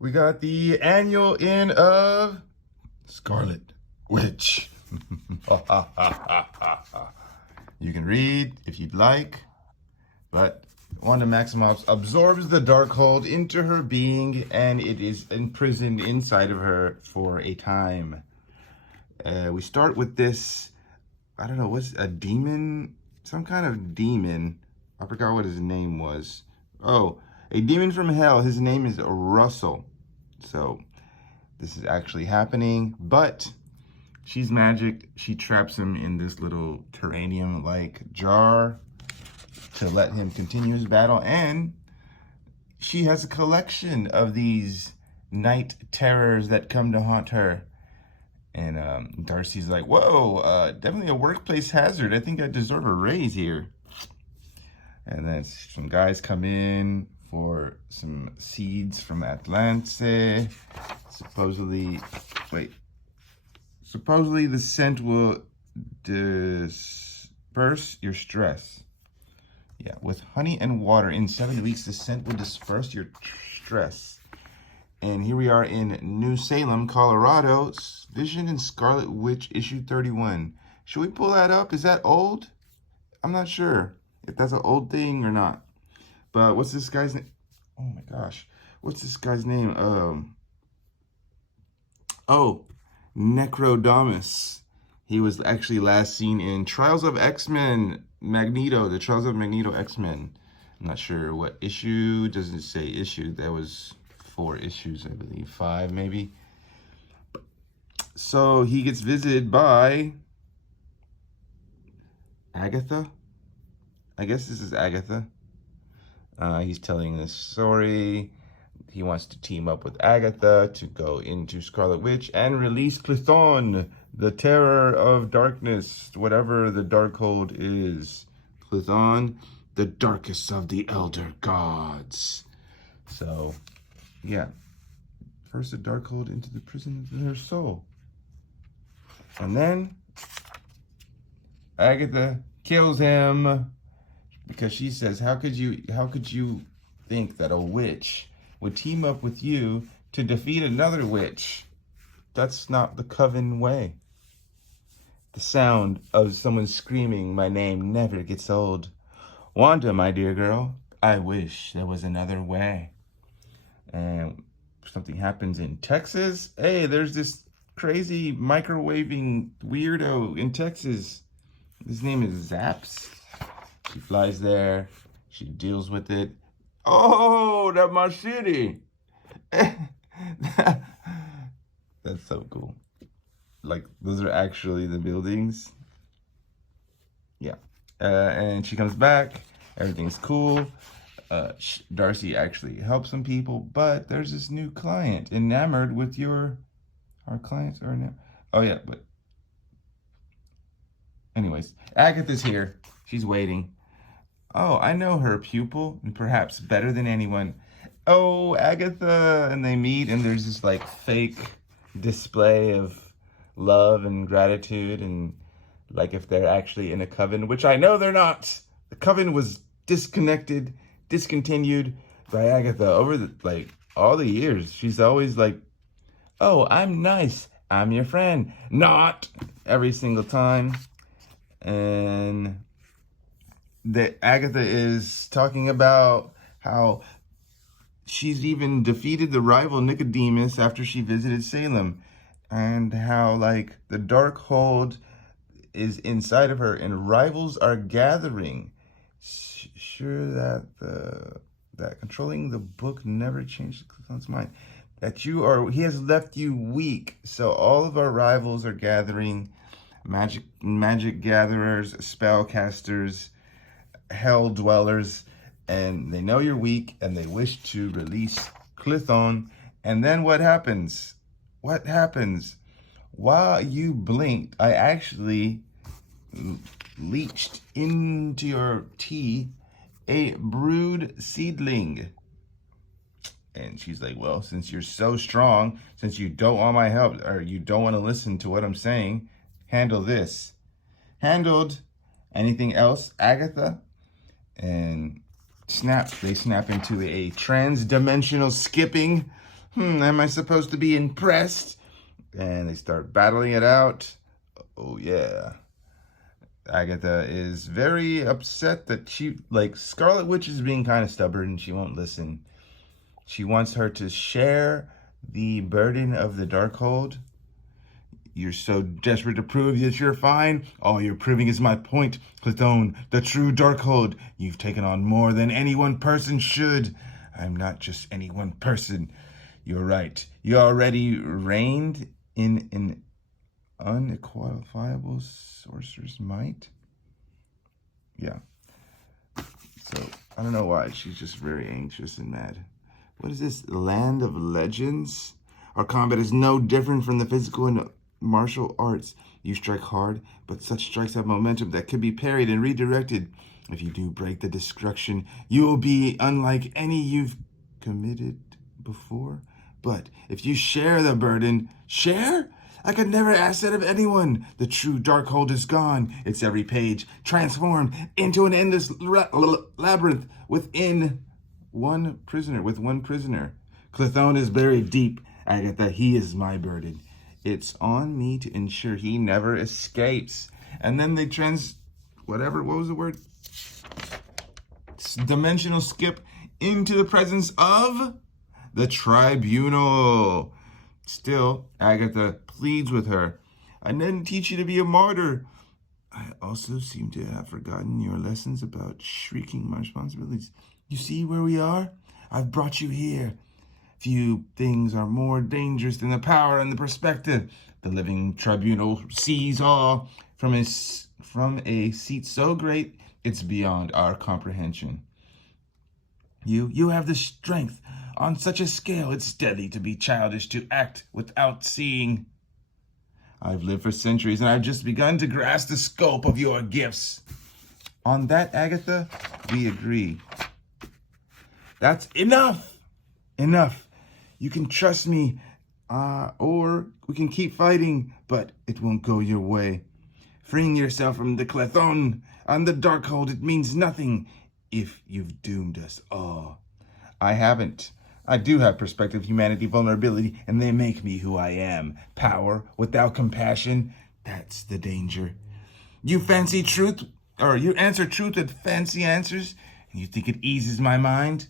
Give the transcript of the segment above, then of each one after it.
We got the annual in of Scarlet Witch. You can read if you'd like, but Wanda Maximoff absorbs the Darkhold into her being, and it is imprisoned inside of her for a time. We start with this, I don't know, what's a demon? Some kind of demon. I forgot what his name was. Oh, a demon from hell. His name is Russell. So this is actually happening, but she's magic. She traps him in this little terranium-like jar to let him continue his battle. And she has a collection of these night terrors that come to haunt her. And Darcy's like, whoa, definitely a workplace hazard. I think I deserve a raise here. And then some guys come in for some seeds from Atlante. Supposedly the scent will disperse your stress. Yeah, with honey and water. In 7 weeks, the scent will disperse your stress. And here we are in New Salem, Colorado. Vision and Scarlet Witch, issue 31. Should we pull that up? Is that old? I'm not sure if that's an old thing or not. But what's this guy's name? Oh my gosh. What's this guy's name? Oh, Necrodamus. He was actually last seen in Trials of X-Men, Magneto, the Trials of Magneto X-Men. I'm not sure what issue. Doesn't say issue. That was 4 issues, I believe. 5 maybe. So he gets visited by Agatha. I guess this is Agatha. He's telling this story. He wants to team up with Agatha to go into Scarlet Witch and release Clithon, the terror of darkness, whatever the Darkhold is. Clithon, the darkest of the elder gods. So, yeah. First the Darkhold into the prison of her soul. And then Agatha kills him because she says, how could you think that a witch would team up with you to defeat another witch? That's not the Coven way. The sound of someone screaming my name never gets old. Wanda, my dear girl, I wish there was another way. And something happens in Texas. Hey, there's this crazy microwaving weirdo in Texas. His name is Zaps. She flies there. She deals with it. Oh, that's my city. That's so cool. Like, those are actually the buildings. Yeah. And she comes back. Everything's cool. Darcy actually helps some people, but there's this new client enamored with our clients are now. Oh yeah, but anyways, Agatha's here. She's waiting. Oh, I know her pupil, and perhaps better than anyone. Oh, Agatha, and they meet, and there's this like fake display of love and gratitude, and like if they're actually in a coven, which I know they're not. The coven was disconnected, discontinued by Agatha over all the years. She's always like, oh, I'm nice, I'm your friend. Not every single time. And Agatha is talking about how she's even defeated the rival Nicodemus after she visited Salem, and how like the Darkhold is inside of her and rivals are gathering. Sure that that controlling the book never changed Clifton's mind. That he has left you weak. So all of our rivals are gathering, magic gatherers, spellcasters, hell dwellers, and they know you're weak and they wish to release Clithon. And then what happens? What happens? While you blinked, I actually leached into your tea a brood seedling. And she's like, well, since you're so strong, since you don't want my help, or you don't want to listen to what I'm saying, handle this. Handled. Anything else, Agatha? And they snap into a trans-dimensional skipping Am I supposed to be impressed? And they start battling it out. Oh, yeah. Agatha is very upset that Scarlet Witch is being kind of stubborn and she won't listen. She wants her to share the burden of the Darkhold. You're so desperate to prove that you're fine. All you're proving is my point, Clethone, the true Darkhold. You've taken on more than any one person should. I'm not just any one person. You're right. You already reigned in an unequalifiable sorcerer's might. Yeah. So, I don't know why. She's just very anxious and mad. What is this? Land of Legends? Our combat is no different from the physical and martial arts. You strike hard, but such strikes have momentum that could be parried and redirected. If you do break the destruction, you will be unlike any you've committed before. But if you share the burden, share? I could never ask that of anyone. The true Darkhold is gone. Its every page transformed into an endless labyrinth with one prisoner. Clethone is buried deep. Agatha, he is my burden. It's on me to ensure he never escapes. And then they what was the word? Dimensional skip into the presence of the tribunal. Still, Agatha pleads with her. I didn't teach you to be a martyr. I also seem to have forgotten your lessons about shrieking my responsibilities. You see where we are? I've brought you here. Few things are more dangerous than the power and the perspective. The living tribunal sees all from a seat so great it's beyond our comprehension. You have the strength on such a scale it's deadly to be childish to act without seeing. I've lived for centuries and I've just begun to grasp the scope of your gifts. On that, Agatha, we agree. That's enough. Enough. You can trust me, or we can keep fighting, but it won't go your way. Freeing yourself from the Clethone on the Darkhold, it means nothing if you've doomed us all. I haven't. I do have perspective, humanity, vulnerability, and they make me who I am. Power without compassion, that's the danger. You answer truth with fancy answers, and you think it eases my mind?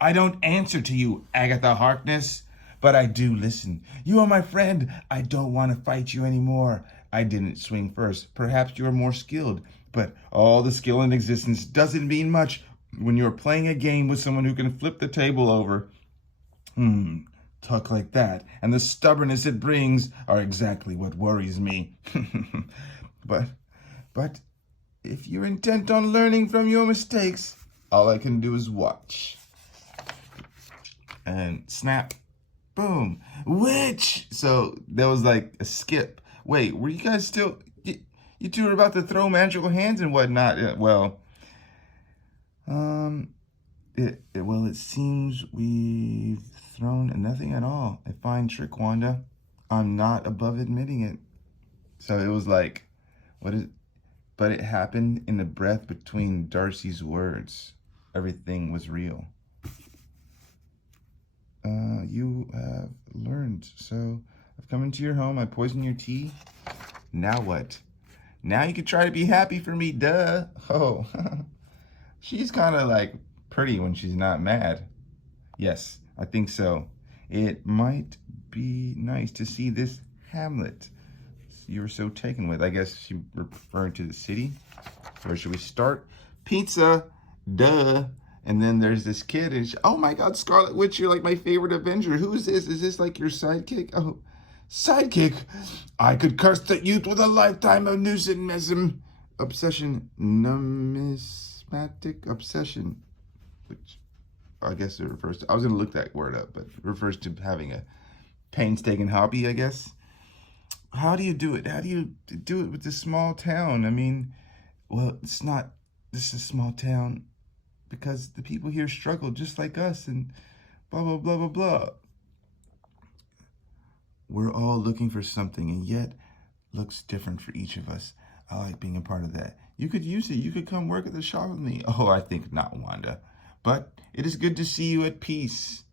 I don't answer to you, Agatha Harkness, but I do listen. You are my friend. I don't want to fight you anymore. I didn't swing first. Perhaps you are more skilled, but all the skill in existence doesn't mean much when you're playing a game with someone who can flip the table over. Talk like that, and the stubbornness it brings are exactly what worries me. But if you're intent on learning from your mistakes, all I can do is watch. And snap, boom, witch. So there was like a skip. Wait, were you guys still? You two were about to throw magical hands and whatnot. It seems we've thrown nothing at all. A fine trick, Wanda. I'm not above admitting it. So it was like, but it happened in the breath between Darcy's words. Everything was real. You have learned. So I've come into your home. I poisoned your tea. Now what? Now you can try to be happy for me, duh. Oh, she's kind of like pretty when she's not mad. Yes, I think so. It might be nice to see this hamlet you were so taken with. I guess she referring to the city. Where should we start? Pizza, duh. And then there's this kid, and oh my God, Scarlet Witch, you're like my favorite Avenger. Who is this? Is this like your sidekick? Oh, sidekick? I could curse the youth with a lifetime of numismatic obsession, which I guess it refers to. I was gonna look that word up, but it refers to having a painstaking hobby, I guess. How do you do it? How do you do it with this small town? I mean, well, this is a small town. Because the people here struggle just like us and blah, blah, blah, blah, blah. We're all looking for something and yet looks different for each of us. I like being a part of that. You could use it. You could come work at the shop with me. Oh, I think not, Wanda. But it is good to see you at peace.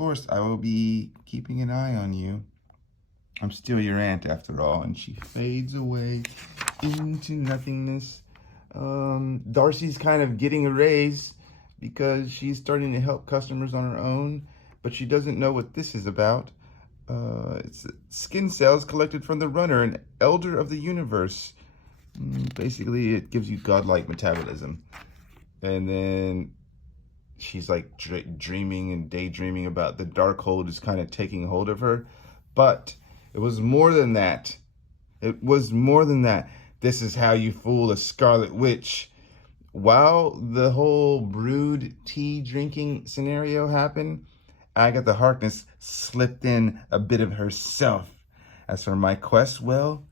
course, I will be keeping an eye on you. I'm still your aunt after all. And she fades away into nothingness. Darcy's kind of getting a raise because she's starting to help customers on her own, but she doesn't know what this is about. It's skin cells collected from the runner, an elder of the universe. Basically, it gives you godlike metabolism. And then she's like dreaming and daydreaming about the dark hold is kind of taking hold of her. But it was more than that. It was more than that. This is how you fool a Scarlet Witch. While the whole brewed tea drinking scenario happened, Agatha Harkness slipped in a bit of herself. As for my quest, well,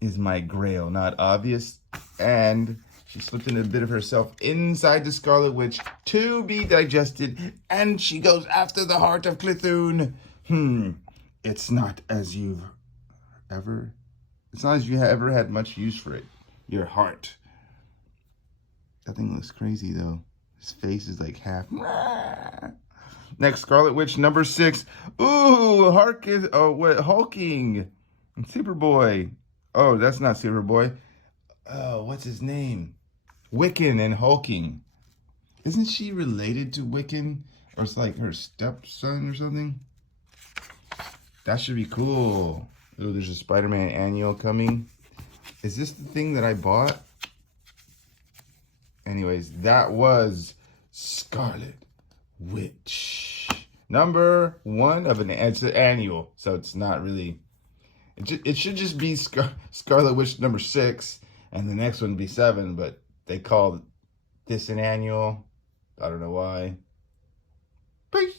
is my grail not obvious? And she slipped in a bit of herself inside the Scarlet Witch to be digested, and she goes after the heart of Clethune. It's not as you ever had much use for it. Your heart. That thing looks crazy though. His face is like half. Next, Scarlet Witch number 6. Ooh, Hulking. And Superboy. Oh, that's not Superboy. Oh, what's his name? Wiccan and Hulking. Isn't she related to Wiccan? Or it's like her stepson or something? That should be cool. Oh, there's a Spider-Man Annual coming. Is this the thing that I bought? Anyways, that was Scarlet Witch. Number 1 of it's an annual, so it's not really... It should just be Scarlet Witch number 6, and the next one be 7, but they called this an annual. I don't know why. Peace.